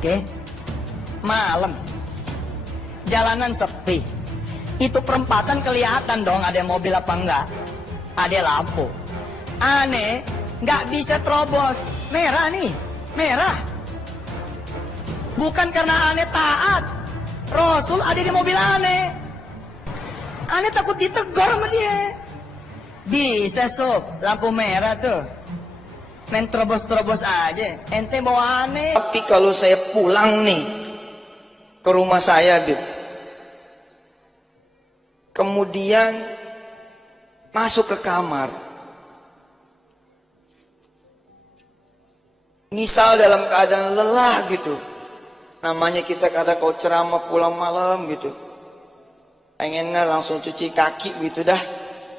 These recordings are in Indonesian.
Oke, malam, jalanan sepi. Itu perempatan kelihatan dong ada mobil apa enggak. Ada lampu. Aneh, nggak bisa terobos. Merah nih, merah. Bukan karena aneh taat. Rasul ada di mobil aneh. Aneh takut ditegur sama dia. Bisa sob, lampu merah tuh. Main terobos-terobos aja. Ente bawa aneh. Tapi kalau saya pulang nih ke rumah saya, Bib, kemudian masuk ke kamar, misal dalam keadaan lelah gitu, namanya kita kadang kau ceramah pulang malam gitu, pengennya langsung cuci kaki gitu dah,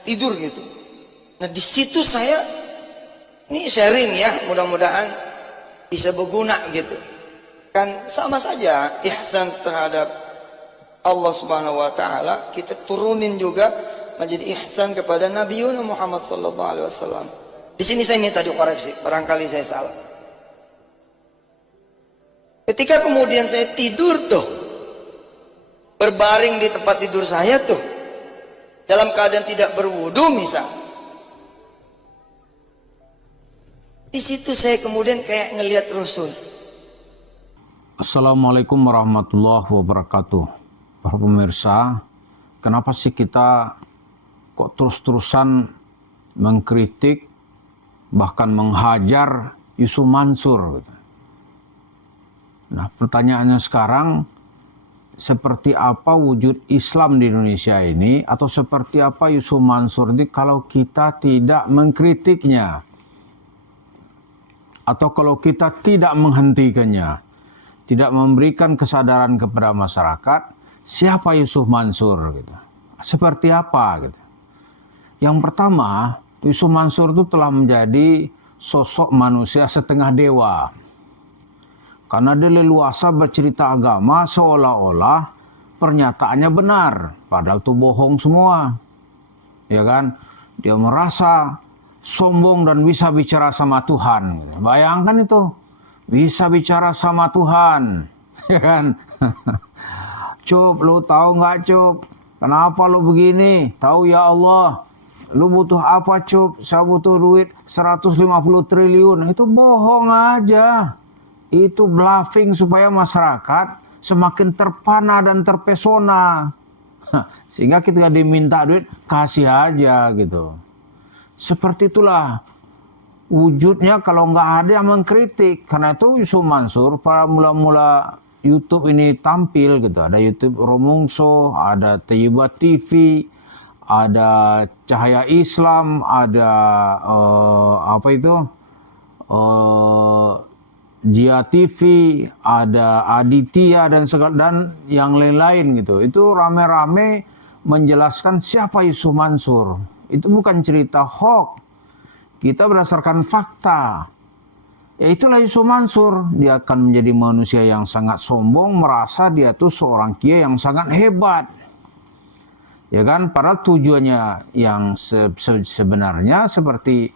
tidur gitu. Nah di situ saya ini sharing ya, mudah-mudahan bisa berguna gitu. Kan sama saja ihsan terhadap Allah Subhanahu wa taala, kita turunin juga menjadi ihsan kepada Nabi Muhammad sallallahu alaihi wasallam. Di sini saya minta dikoreksi, barangkali saya salah. Ketika kemudian saya tidur tuh, berbaring di tempat tidur saya tuh, dalam keadaan tidak berwudu misal, di situ saya kemudian kayak ngelihat Rasul. Assalamualaikum warahmatullahi wabarakatuh. Para pemirsa, kenapa sih kita kok terus-terusan mengkritik, bahkan menghajar Yusuf Mansur? Nah, pertanyaannya sekarang, seperti apa wujud Islam di Indonesia ini, atau seperti apa Yusuf Mansur ini kalau kita tidak mengkritiknya, atau kalau kita tidak menghentikannya, tidak memberikan kesadaran kepada masyarakat siapa Yusuf Mansur gitu. Seperti apa gitu. Yang pertama, Yusuf Mansur itu telah menjadi sosok manusia setengah dewa. Karena dia leluasa bercerita agama seolah-olah pernyataannya benar, padahal itu bohong semua. Ya kan? Dia merasa sombong dan bisa bicara sama Tuhan. Bayangkan itu, bisa bicara sama Tuhan. Ya kan? Cup, lu tahu nggak Cup? Kenapa lu begini? Tahu ya Allah. Lu butuh apa Cup? Saya butuh duit 150 triliun. Itu bohong aja. Itu bluffing supaya masyarakat semakin terpana dan terpesona. Sehingga ketika diminta duit, kasih aja gitu. Seperti itulah wujudnya kalau nggak ada yang mengkritik. Karena itu Yusuf Mansur pada mula-mula YouTube ini tampil gitu. Ada YouTube Romongso, ada Thayyibat TV, ada Cahaya Islam, ada Jia TV, ada Aditya dan yang lain-lain gitu. Itu rame-rame menjelaskan siapa Yusuf Mansur. Itu bukan cerita hoax. Kita berdasarkan fakta. Ya itulah Yusuf Mansur. Dia akan menjadi manusia yang sangat sombong, merasa dia tuh seorang kiai yang sangat hebat. Ya kan, padahal tujuannya yang sebenarnya seperti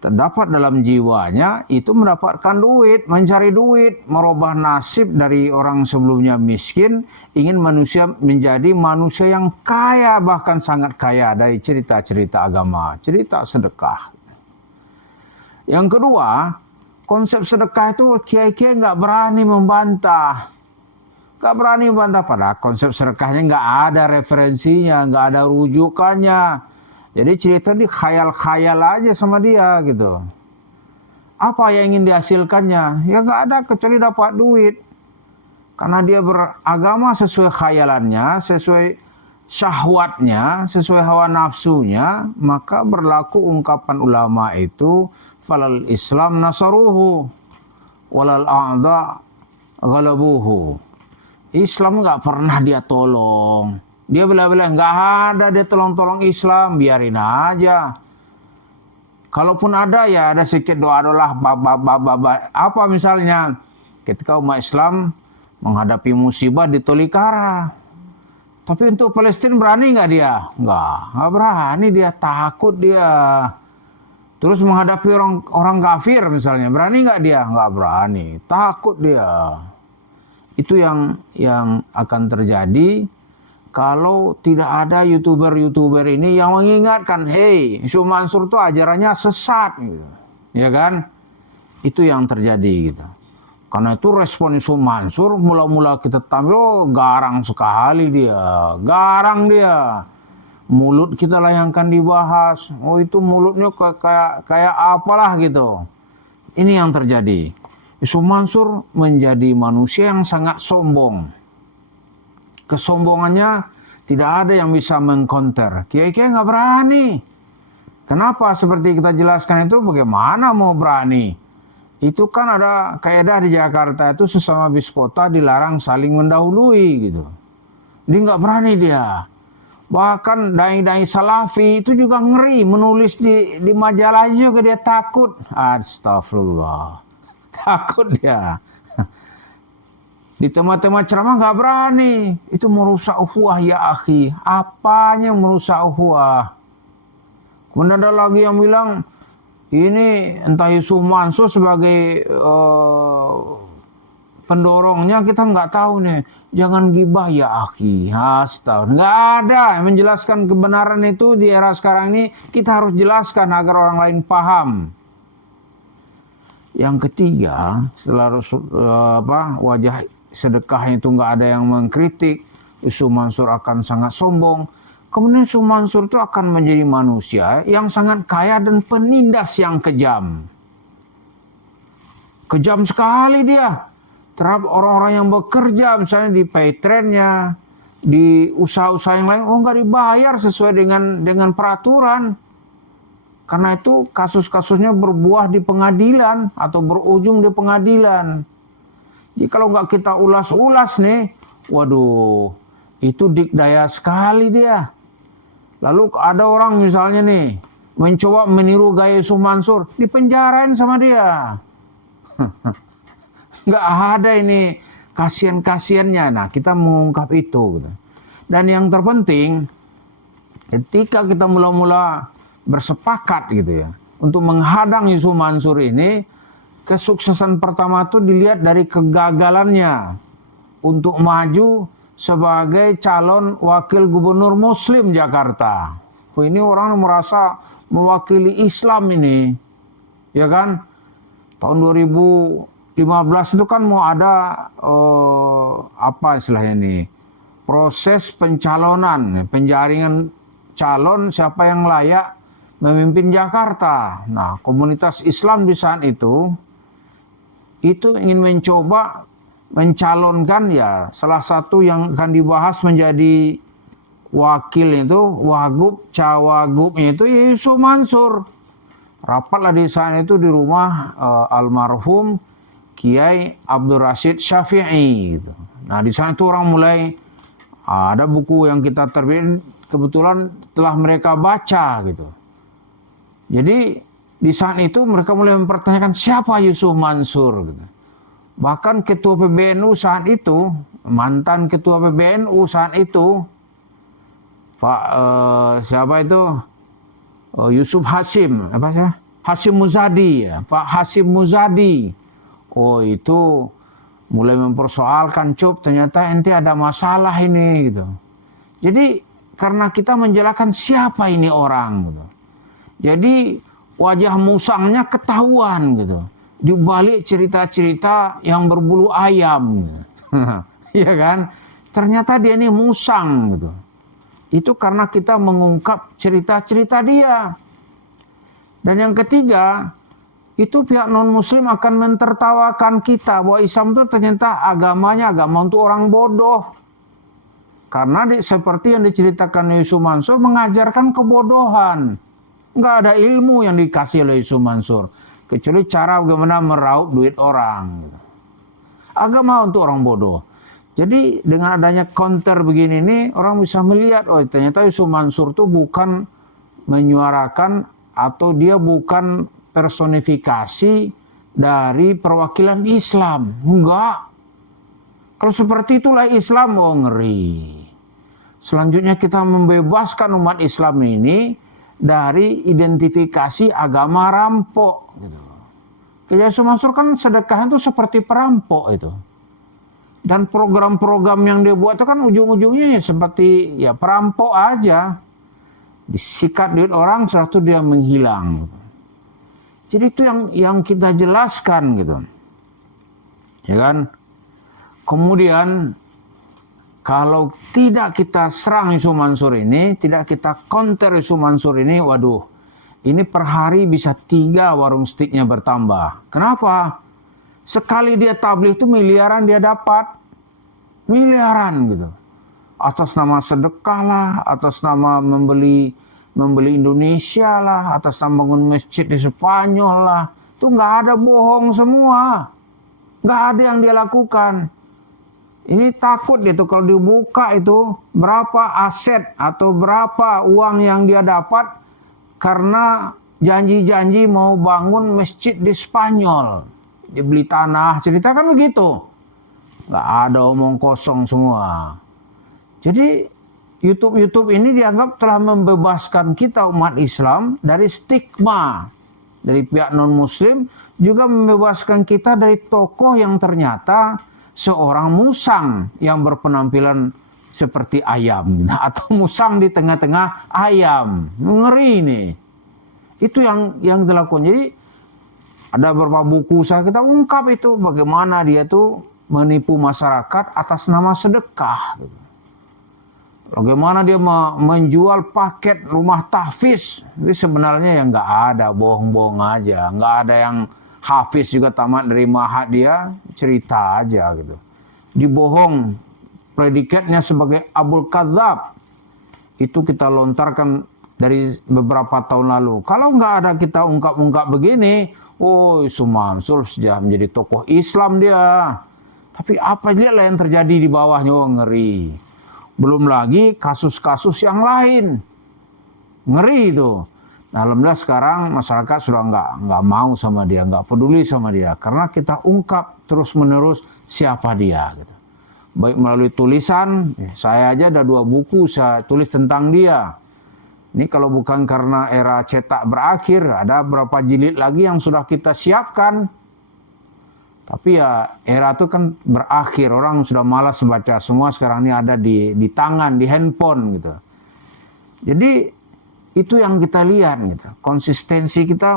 terdapat dalam jiwanya itu mendapatkan duit, mencari duit, merubah nasib dari orang sebelumnya miskin, ingin manusia menjadi manusia yang kaya, bahkan sangat kaya dari cerita-cerita agama, cerita sedekah. Yang kedua, konsep sedekah itu kiai-kiai nggak berani membantah. Nggak berani membantah, padahal konsep sedekahnya nggak ada referensinya, nggak ada rujukannya. Jadi cerita ini khayal-khayal aja sama dia gitu. Apa yang ingin dihasilkannya? Ya nggak ada kecuali dapat duit. Karena dia beragama sesuai khayalannya, sesuai syahwatnya, sesuai hawa nafsunya, maka berlaku ungkapan ulama itu, falal Islam nasaruhu, walal a'da ghalabuhu. Islam nggak pernah dia tolong. Dia bilang nggak ada dia tolong-tolong Islam, biarin aja. Kalaupun ada ya ada sedikit doa-doa apa misalnya ketika umat Islam menghadapi musibah di Tolikara. Tapi untuk Palestina berani nggak dia? Nggak berani dia, takut dia. Terus menghadapi orang kafir misalnya, berani nggak dia? Nggak berani, takut dia. Itu yang akan terjadi kalau tidak ada YouTuber ini yang mengingatkan, hey, Yusuf Mansur tuh ajarannya sesat, gitu. Ya kan? Itu yang terjadi gitu. Karena itu respon Yusuf Mansur mula-mula kita tampil, oh, garang sekali dia, garang dia. Mulut kita lah yang akan dibahas. Oh, itu mulutnya kayak apalah gitu. Ini yang terjadi. Yusuf Mansur menjadi manusia yang sangat sombong. Kesombongannya tidak ada yang bisa mengcounter. Kiai-kiai nggak berani. Kenapa? Seperti kita jelaskan itu, bagaimana mau berani? Itu kan ada kaidah di Jakarta itu sesama bis kota dilarang saling mendahului gitu. Dia nggak berani dia. Bahkan dai-dai salafi itu juga ngeri menulis di majalah juga dia takut. Astagfirullah. Takut dia. Di tema-tema ceramah nggak berani. Itu merusak ukhuwah ya akhi. Apanya yang merusak ukhuwah? Kemudian ada lagi yang bilang, ini entah Yusuf Mansur sebagai pendorongnya kita nggak tahu nih. Jangan gibah ya akhi. Astagfirullah. Nggak ada yang menjelaskan kebenaran itu di era sekarang ini. Kita harus jelaskan agar orang lain paham. Yang ketiga, setelah wajah sedekahnya itu nggak ada yang mengkritik, Yusuf Mansur akan sangat sombong. Kemudian Yusuf Mansur itu akan menjadi manusia yang sangat kaya dan penindas yang kejam. Kejam sekali dia terhadap orang-orang yang bekerja, misalnya di paytrendnya, di usaha-usaha yang lain, oh nggak dibayar sesuai dengan peraturan. Karena itu kasus-kasusnya berbuah di pengadilan atau berujung di pengadilan. Jadi kalau nggak kita ulas-ulas nih, waduh, itu dikdaya sekali dia. Lalu ada orang misalnya nih, mencoba meniru gaya Yusuf Mansur, dipenjarain sama dia. Nggak ada ini kasihan-kasihannya. Nah, kita mengungkap itu. Gitu. Dan yang terpenting, ketika kita mula-mula bersepakat gitu ya, untuk menghadang Yusuf Mansur ini, kesuksesan pertama itu dilihat dari kegagalannya untuk maju sebagai calon wakil gubernur Muslim Jakarta. Ini orang merasa mewakili Islam ini, ya kan? Tahun 2015 itu kan mau ada apa istilahnya ini, proses pencalonan, penjaringan calon siapa yang layak memimpin Jakarta. Nah, komunitas Islam di saat itu ingin mencoba mencalonkan ya salah satu yang akan dibahas menjadi wakil itu, wagub, cawagubnya itu Yusuf Mansur. Rapatlah di sana itu di rumah almarhum Kiai Abdul Rashid Syafi'i. Gitu. Nah, di sana itu orang mulai ada buku yang kita terbit kebetulan telah mereka baca gitu. Jadi di saat itu mereka mulai mempertanyakan siapa Yusuf Mansur. Gitu. Bahkan ketua PBNU saat itu, mantan ketua PBNU saat itu, Pak siapa itu, Yusuf Hasim, apa sih? Hasim Muzadi, ya. Pak Hasim Muzadi. Oh itu mulai mempersoalkan, Cuk, ternyata ente ada masalah ini gitu. Jadi karena kita menjelaskan siapa ini orang gitu. Jadi wajah musangnya ketahuan gitu. Di balik cerita-cerita yang berbulu ayam gitu. Iya kan? Ternyata dia ini musang gitu. Itu karena kita mengungkap cerita-cerita dia. Dan yang ketiga, itu pihak non-muslim akan mentertawakan kita bahwa Islam itu ternyata agamanya agama untuk orang bodoh. Karena seperti yang diceritakan Yusuf Mansur mengajarkan kebodohan. Nggak ada ilmu yang dikasih oleh Yusuf Mansur. Kecuali cara bagaimana meraup duit orang. Agama untuk orang bodoh. Jadi dengan adanya counter begini nih, orang bisa melihat, oh ternyata Yusuf Mansur itu bukan menyuarakan atau dia bukan personifikasi dari perwakilan Islam. Enggak. Kalau seperti itulah Islam, oh ngeri. Selanjutnya kita membebaskan umat Islam ini dari identifikasi agama rampok. Gitu. Kiai Yusuf Mansur kan sedekah itu seperti perampok itu. Dan program-program yang dia buat itu kan ujung-ujungnya ya seperti ya perampok aja. Disikat duit orang, setelah itu dia menghilang. Jadi itu yang kita jelaskan gitu. Ya kan? Kemudian kalau tidak kita serang isu Mansur ini, tidak kita counter isu Mansur ini, waduh, ini per hari bisa 3 warung steaknya bertambah. Kenapa? Sekali dia tabligh itu miliaran dia dapat. Miliaran gitu. Atas nama sedekah lah, atas nama membeli Indonesia lah, atas nama bangun masjid di Spanyol lah. Itu nggak ada, bohong semua. Nggak ada yang dia lakukan. Ini takut itu kalau dibuka itu berapa aset atau berapa uang yang dia dapat karena janji-janji mau bangun masjid di Spanyol. Dibeli tanah, cerita kan begitu. Nggak ada omong kosong semua. Jadi YouTube ini dianggap telah membebaskan kita umat Islam dari stigma dari pihak non-muslim, juga membebaskan kita dari tokoh yang ternyata seorang musang yang berpenampilan seperti ayam atau musang di tengah-tengah ayam. Ngeri nih. Itu yang dilakukan. Jadi ada beberapa buku usaha kita ungkap itu bagaimana dia tuh menipu masyarakat atas nama sedekah. Bagaimana dia menjual paket rumah tahfiz. Jadi sebenarnya yang nggak ada, bohong-bohong aja. Nggak ada yang hafiz juga tamat dari mahat, dia cerita aja gitu. Dibohong, predikatnya sebagai Abul Kadzab. Itu kita lontarkan dari beberapa tahun lalu. Kalau nggak ada kita ungkap-ungkap begini, oh isu Mansur sudah menjadi tokoh Islam dia. Tapi apa lihatlah yang terjadi di bawahnya, oh, ngeri. Belum lagi kasus-kasus yang lain. Ngeri itu. Nah, alhamdulillah sekarang masyarakat sudah nggak mau sama dia, nggak peduli sama dia. Karena kita ungkap terus-menerus siapa dia. Gitu. Baik melalui tulisan, saya aja ada 2 buku saya tulis tentang dia. Ini kalau bukan karena era cetak berakhir, ada berapa jilid lagi yang sudah kita siapkan. Tapi ya era itu kan berakhir, orang sudah malas baca, semua sekarang ini ada di tangan, di handphone gitu. Jadi itu yang kita lihat gitu. Konsistensi kita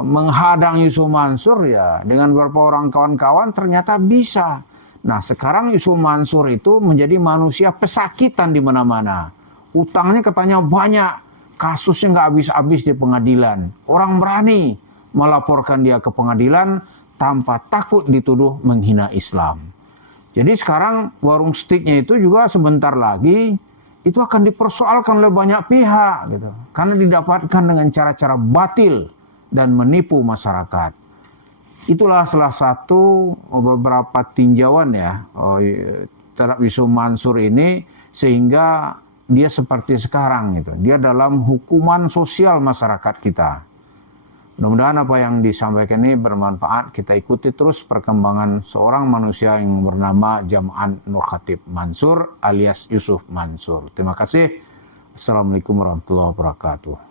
menghadang Yusuf Mansur ya dengan beberapa orang kawan-kawan ternyata bisa. Nah sekarang Yusuf Mansur itu menjadi manusia pesakitan di mana-mana. Utangnya katanya banyak, kasusnya nggak habis-habis di pengadilan. Orang berani melaporkan dia ke pengadilan tanpa takut dituduh menghina Islam. Jadi sekarang warung steaknya itu juga sebentar lagi itu akan dipersoalkan oleh banyak pihak gitu. Karena didapatkan dengan cara-cara batil dan menipu masyarakat. Itulah salah satu beberapa tinjauan ya terhadap Yusuf Mansur ini sehingga dia seperti sekarang gitu. Dia dalam hukuman sosial masyarakat kita. Mudah-mudahan apa yang disampaikan ini bermanfaat. Kita ikuti terus perkembangan seorang manusia yang bernama Jam'an Nur Khatib Mansur alias Yusuf Mansur. Terima kasih. Assalamualaikum warahmatullahi wabarakatuh.